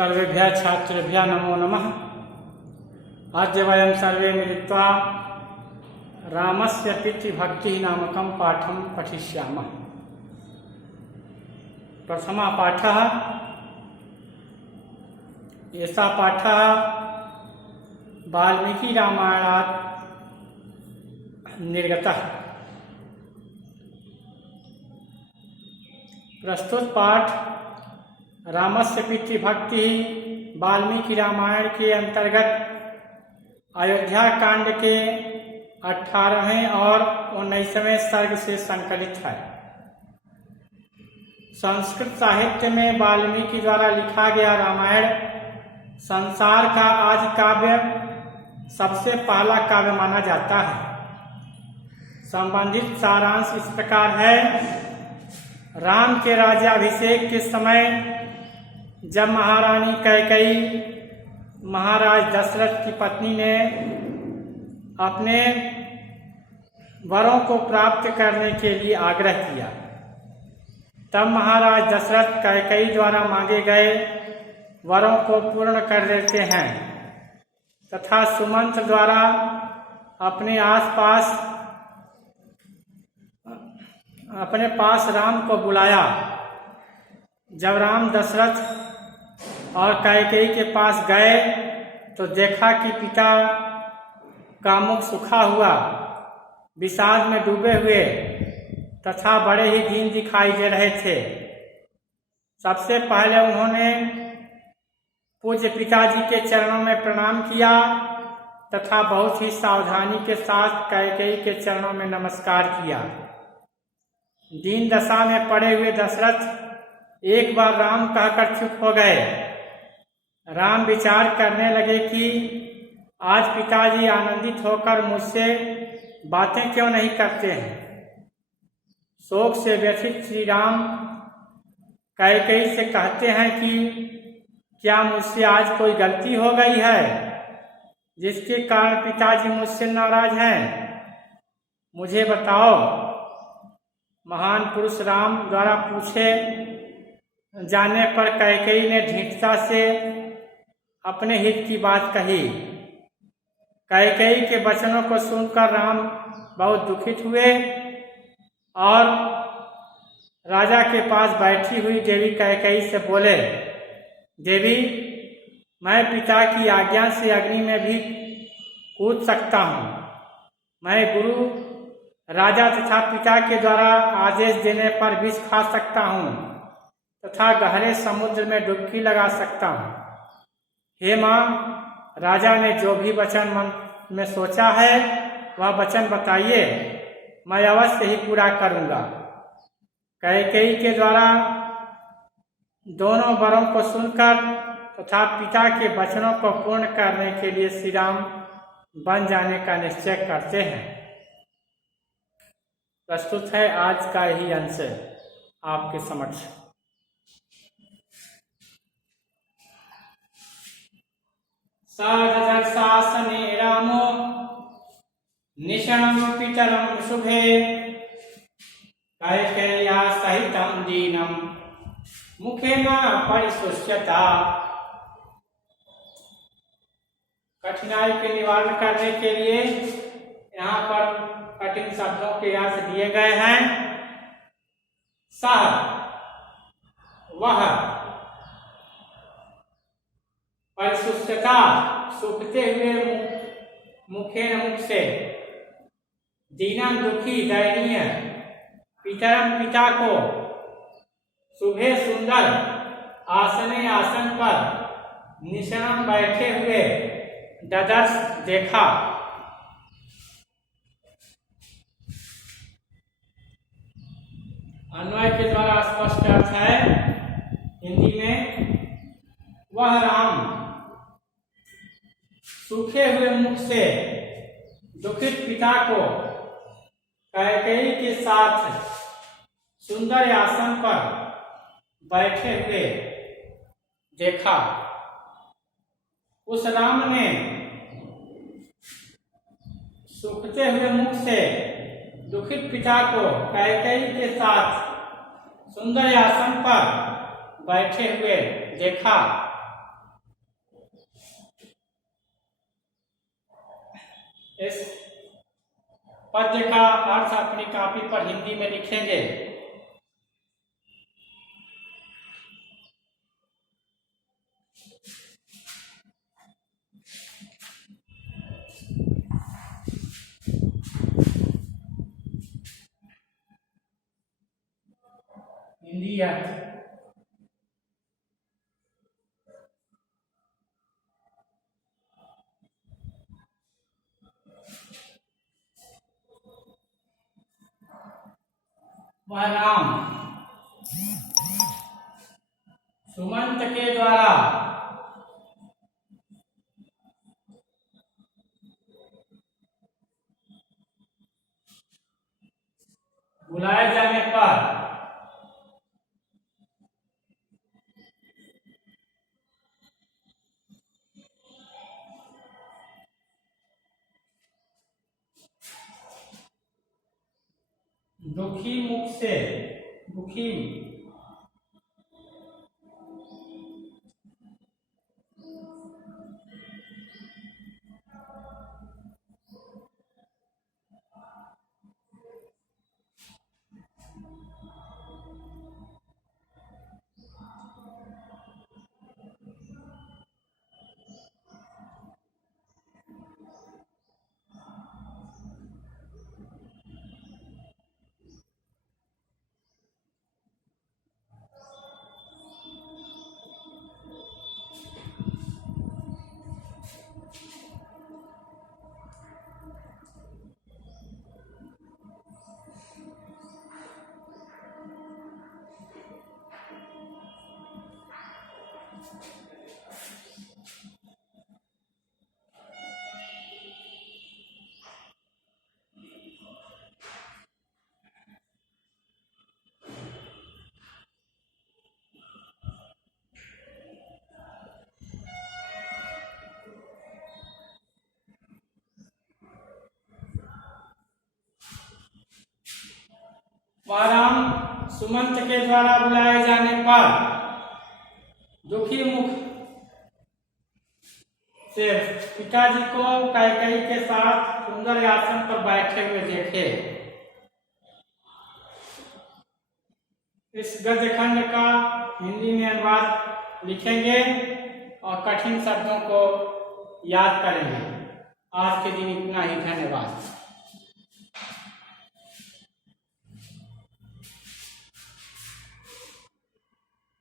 सर्वेभ्यः छात्रेभ्यः नमो नमः। अद्य वयं सर्वे मिलित्वा रामस्य पितृभक्तिः नामकं पाठं पठिष्यामः। प्रथमः पाठः। एषः पाठः वाल्मीकि रामायणात् निर्गतः। प्रस्तुत पाठ रामस्य पितृभक्ति वाल्मीकि रामायण के अंतर्गत अयोध्या कांड के 18वें और 19वें सर्ग से संकलित है। संस्कृत साहित्य में वाल्मीकि द्वारा लिखा गया रामायण संसार का आदि काव्य सबसे पहला काव्य माना जाता है। संबंधित सारांश इस प्रकार है। राम के राज्याभिषेक के समय जब महारानी कैकेयी महाराज दशरथ की पत्नी ने अपने वरों को प्राप्त करने के लिए आग्रह किया, तब महाराज दशरथ कैकेयी द्वारा मांगे गए वरों को पूर्ण कर देते हैं तथा सुमंत्र द्वारा अपने पास राम को बुलाया। जब राम दशरथ और कैकेयी के पास गए तो देखा कि पिता का मुख सूखा हुआ, विषाद में डूबे हुए तथा बड़े ही दीन दिखाई दे रहे थे। सबसे पहले उन्होंने पूज्य पिताजी के चरणों में प्रणाम किया तथा बहुत ही सावधानी के साथ कैकेयी के चरणों में नमस्कार किया। दीन दशा में पड़े हुए दशरथ एक बार राम कहकर चुप हो गए। राम विचार करने लगे कि आज पिताजी आनंदित होकर मुझसे बातें क्यों नहीं करते हैं। शोक से व्यथित श्री राम कैकेयी से कहते हैं कि क्या मुझसे आज कोई गलती हो गई है जिसके कारण पिताजी मुझसे नाराज हैं? मुझे बताओ। महान पुरुष राम द्वारा पूछे जाने पर कैकेयी ने ढीठता से अपने हित की बात कही। कैकेयी के वचनों को सुनकर राम बहुत दुखित हुए और राजा के पास बैठी हुई देवी कैकेयी से बोले, देवी, मैं पिता की आज्ञा से अग्नि में भी कूद सकता हूँ। मैं गुरु राजा तथा पिता के द्वारा आदेश देने पर विष खा सकता हूँ तथा गहरे समुद्र में डुबकी लगा सकता हूँ। हे माँ, राजा ने जो भी वचन मन में सोचा है वह वचन बताइए, मैं अवश्य ही पूरा करूँगा। कैकेयी के द्वारा दोनों वरों को सुनकर तथा पिता के वचनों को पूर्ण करने के लिए श्री राम बन जाने का निश्चय करते हैं। प्रस्तुत है आज का ही अंश आपके समक्ष। शासने रामो निशनं पितरं शुभे कैकेय्या सहितं दीनं मुखेन परिशुष्यता। कठिनाई के निवारण करने के लिए यहाँ पर कठिन शब्दों के अर्थ दिए गए हैं। सह, वह, परिशुष्यता, सूखते हुए मुखेन मुख से, दीनम दुखी दयनीय, पितरम पिता को, शुभे सुंदर, आसने आसन पर, निशनम बैठे हुए, ददर्श देखा। अन्वय के द्वारा स्पष्ट अर्थ है हिंदी में। वह राम सूखे हुए मुख से दुखित पिता को कैकेयी के साथ सुंदर आसन पर बैठे हुए देखा। उस राम ने सूखते हुए मुख से दुखित पिता को कैकेयी के साथ सुंदर आसन पर बैठे हुए देखा। इस पद्य का अर्थ अपनी कॉपी पर हिंदी में लिखेंगे। हिंदी अर्थ वह राम सुमंत के द्वारा बुलाए जाने पर दुखी मुख से दुखी राम सुमंत के द्वारा बुलाए जाने पर दुखी मुख से पिताजी को कैकेयी के साथ सुंदर आसन पर बैठे हुए देखे। इस गद्य खंड का हिंदी में अनुवाद लिखेंगे और कठिन शब्दों को याद करेंगे। आज के दिन इतना ही, धन्यवाद।